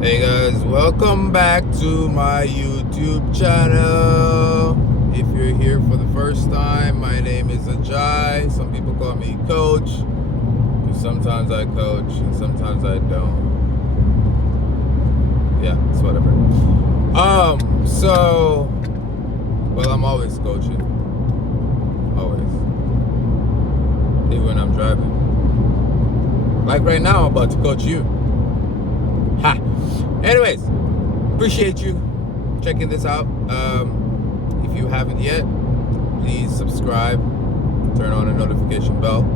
Hey guys, welcome back to my YouTube channel. If you're here for the first time, my name is Ajay. Some people call me Coach, because sometimes I coach and sometimes I don't. Yeah, it's whatever. Well, I'm always coaching. Always. Even when I'm driving. Like right now, I'm about to coach you. Ha! Anyways, appreciate you checking this out. If you haven't yet, please subscribe, turn on the notification bell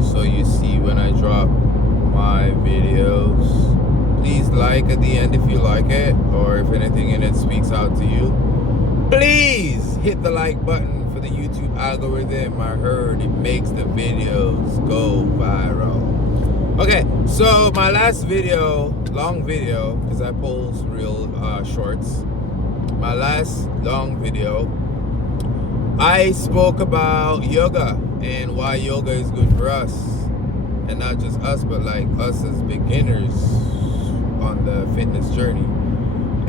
so you see when I drop my videos. Please like at the end if you like it, or if anything in it speaks out to you. Please hit the like button for the YouTube algorithm. I heard it makes the videos go viral. Okay, so my last video, long video, because I post real shorts. My last long video, I spoke about yoga and why yoga is good for us. And not just us, but like us as beginners on the fitness journey.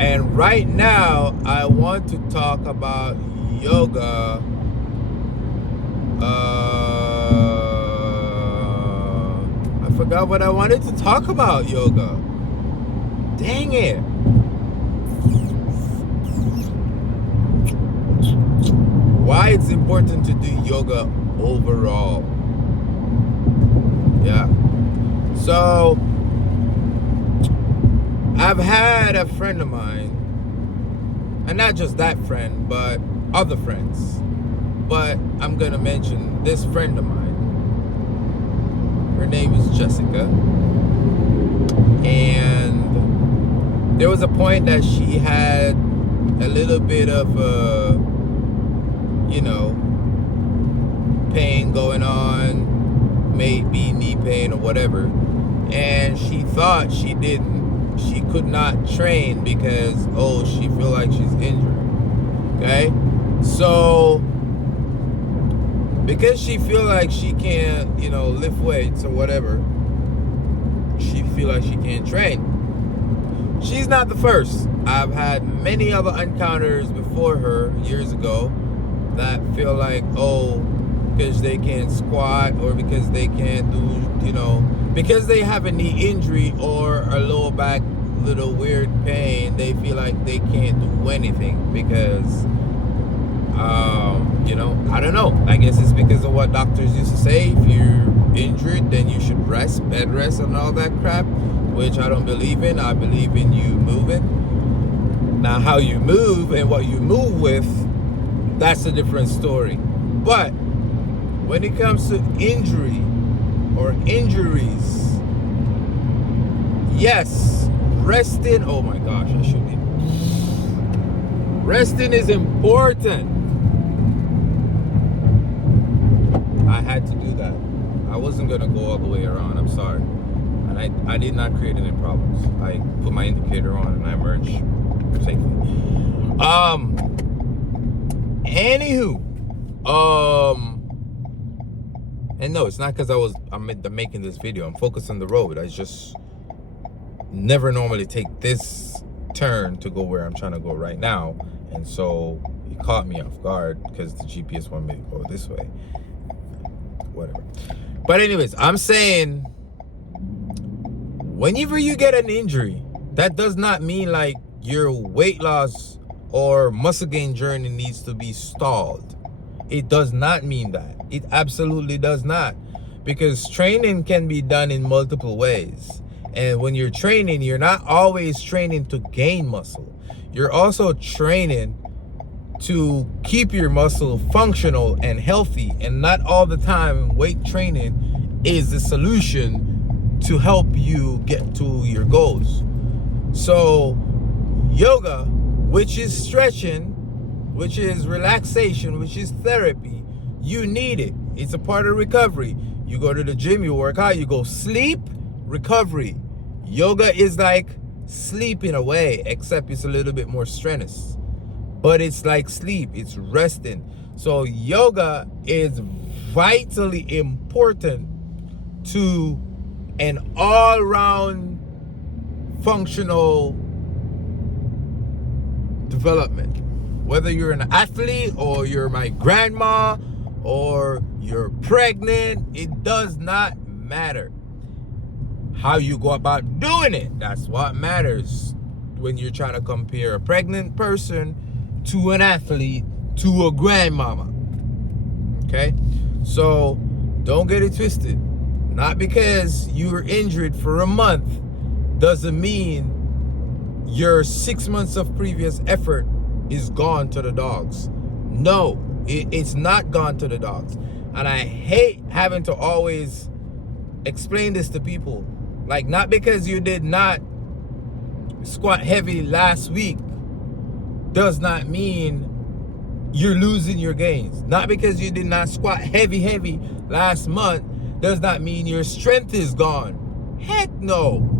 And right now, I want to talk about yoga. I forgot what I wanted to talk about yoga. Dang it. Why it's important to do yoga overall. Yeah. So, I've had a friend of mine, and not just that friend, but other friends. But I'm gonna mention this friend of mine. Her name is Jessica. And there was a point that she had a little bit of pain going on, maybe knee pain or whatever. And she thought she could not train because, she feel like she's injured. Okay? So, because she feel like she can't, lift weights or whatever, she feel like she can't train. She's not the first. I've had many other encounters before her years ago that feel like, because they can't squat or because they can't do, because they have a knee injury or a lower back little weird pain, they feel like they can't do anything because I don't know. I guess it's because of what doctors used to say. If you're injured, then you should rest, bed rest, and all that crap, which I don't believe in. I believe in you moving. Now, how you move and what you move with, that's a different story. But when it comes to injury or injuries, yes, resting. Oh my gosh, I should be. Resting is important. I had to do that. I wasn't gonna go all the way around. I'm sorry, and I did not create any problems. I put my indicator on and I merged safely. Anywho, and no, it's not because I'm making this video. I'm focused on the road. I just never normally take this turn to go where I'm trying to go right now, and so it caught me off guard because the GPS wanted me to go this way. Whatever. But anyways, I'm saying whenever you get an injury, that does not mean like your weight loss or muscle gain journey needs to be stalled. It does not mean that. It absolutely does not. Because training can be done in multiple ways. And when you're training, you're not always training to gain muscle. You're also training to keep your muscle functional and healthy. And not all the time weight training is the solution to help you get to your goals. So yoga, which is stretching, which is relaxation, which is therapy, you need it. It's a part of recovery. You go to the gym, you work out, you go sleep, recovery. Yoga is like sleeping away, except it's a little bit more strenuous. But it's like sleep, it's resting. So yoga is vitally important to an all-round functional development. Whether you're an athlete or you're my grandma or you're pregnant, it does not matter. How you go about doing it, that's what matters when you're trying to compare a pregnant person to an athlete to a grandmama. Okay? So don't get it twisted. Not because you were injured for a month doesn't mean your 6 months of previous effort is gone to the dogs. No, it's not gone to the dogs. And I hate having to always explain this to people. Like, not because you did not squat heavy last week does not mean you're losing your gains. Not because you did not squat heavy last month does not mean your strength is gone. Heck no.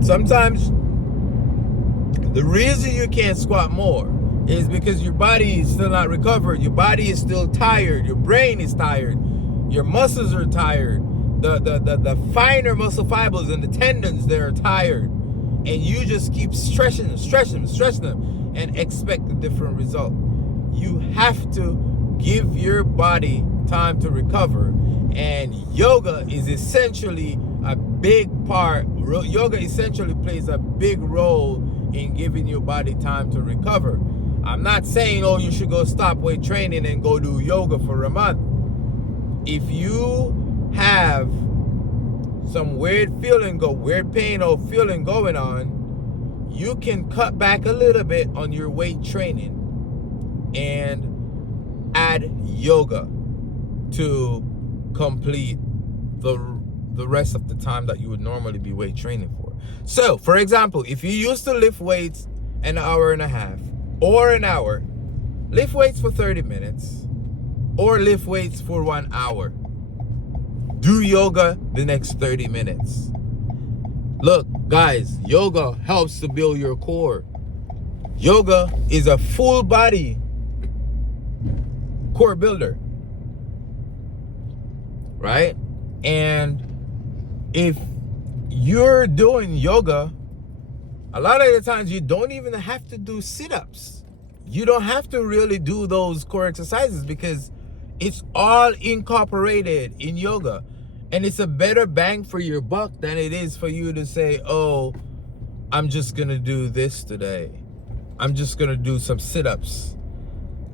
Sometimes the reason you can't squat more is because your body is still not recovered. Your body is still tired. Your brain is tired. Your muscles are tired. The finer muscle fibers and the tendons, they're tired. And you just keep stretching them and expect a different result. You have to give your body time to recover. And yoga is essentially a big part. Yoga essentially plays a big role in giving your body time to recover. I'm not saying, oh, you should go stop weight training and go do yoga for a month. If you have some weird pain or feeling going on, you can cut back a little bit on your weight training and add yoga to complete the rest of the time that you would normally be weight training for. So, for example, if you used to lift weights an hour and a half or an hour, lift weights for 30 minutes or lift weights for 1 hour. Do yoga the next 30 minutes. Look, guys, yoga helps to build your core. Yoga is a full body core builder, right? And if you're doing yoga, a lot of the times you don't even have to do sit-ups. You don't have to really do those core exercises because it's all incorporated in yoga. And it's a better bang for your buck than it is for you to say, oh, I'm just going to do this today. I'm just going to do some sit-ups.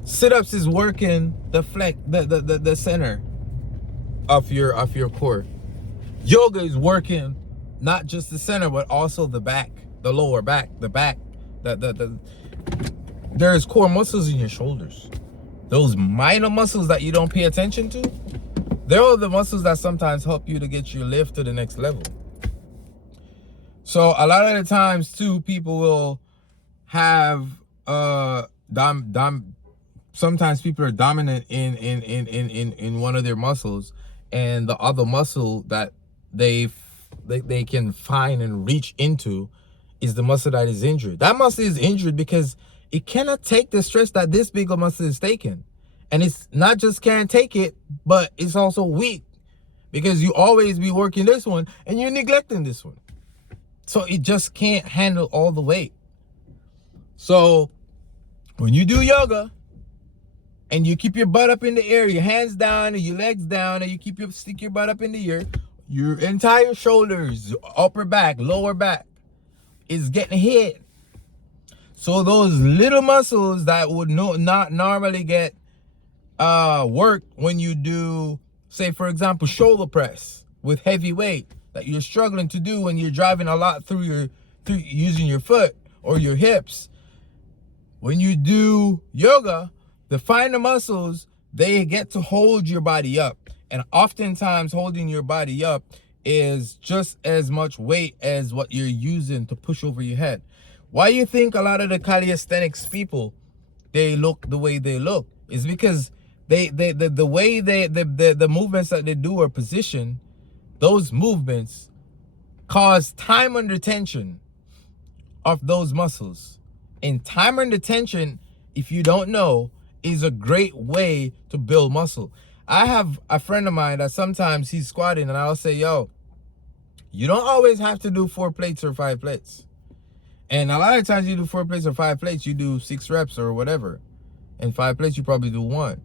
Sit-ups is working the center of your core. Yoga is working not just the center, but also the back, the lower back, the back. There's core muscles in your shoulders. Those minor muscles that you don't pay attention to, they're the muscles that sometimes help you to get your lift to the next level. So a lot of the times too, people will have sometimes people are dominant in one of their muscles, and the other muscle that they can find and reach into is the muscle that is injured. That muscle is injured because it cannot take the stress that this bigger muscle is taking. And it's not just can't take it, but it's also weak because you always be working this one and you're neglecting this one. So it just can't handle all the weight. So when you do yoga and you keep your butt up in the air, your hands down and your legs down, and you stick your butt up in the air, your entire shoulders, upper back, lower back is getting hit. So those little muscles that would not normally get work when you do, say for example, shoulder press with heavy weight that you're struggling to do when you're driving a lot through using your foot or your hips. When you do yoga, the finer muscles, they get to hold your body up. And oftentimes holding your body up is just as much weight as what you're using to push over your head. Why you think a lot of the calisthenics people, they look the way they look? Is because the way the movements that they do are positioned, those movements cause time under tension of those muscles. And time under tension, if you don't know, is a great way to build muscle. I have a friend of mine that sometimes he's squatting and I'll say, yo, You don't always have to do 4 plates or 5 plates. And a lot of times you do 4 plates or 5 plates, you do 6 reps or whatever. And 5 plates, you probably do 1.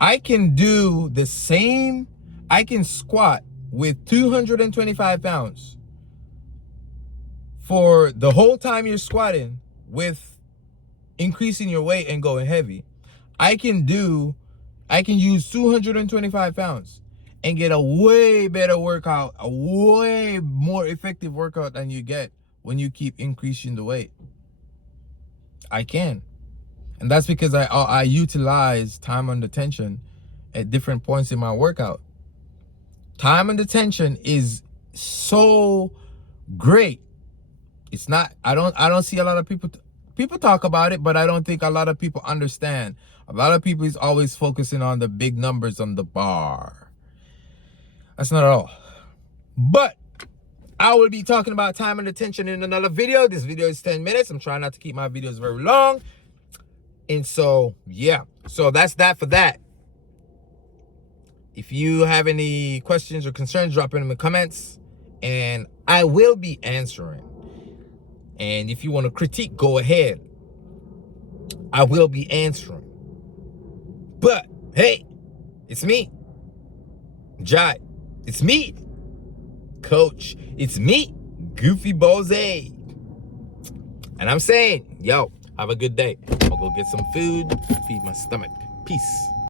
I can do the same, I can squat with 225 pounds for the whole time you're squatting with increasing your weight and going heavy. I can use 225 pounds and get a way better workout, a way more effective workout than you get when you keep increasing the weight. I can. And that's because I utilize time under tension at different points in my workout. Time under tension is so great. It's not, I don't see a lot of people talk about it, but I don't think a lot of people understand. A lot of people is always focusing on the big numbers on the bar. That's not all. But I will be talking about time and attention in another video. This video is 10 minutes. I'm trying not to keep my videos very long. And so, yeah. So that's that for that. If you have any questions or concerns, drop them in the comments. And I will be answering. And if you want to critique, go ahead. I will be answering. But, hey, it's me. Jai. It's me, Coach. It's me, Goofy Bose. And I'm saying, yo, have a good day. I'll go get some food, feed my stomach. Peace.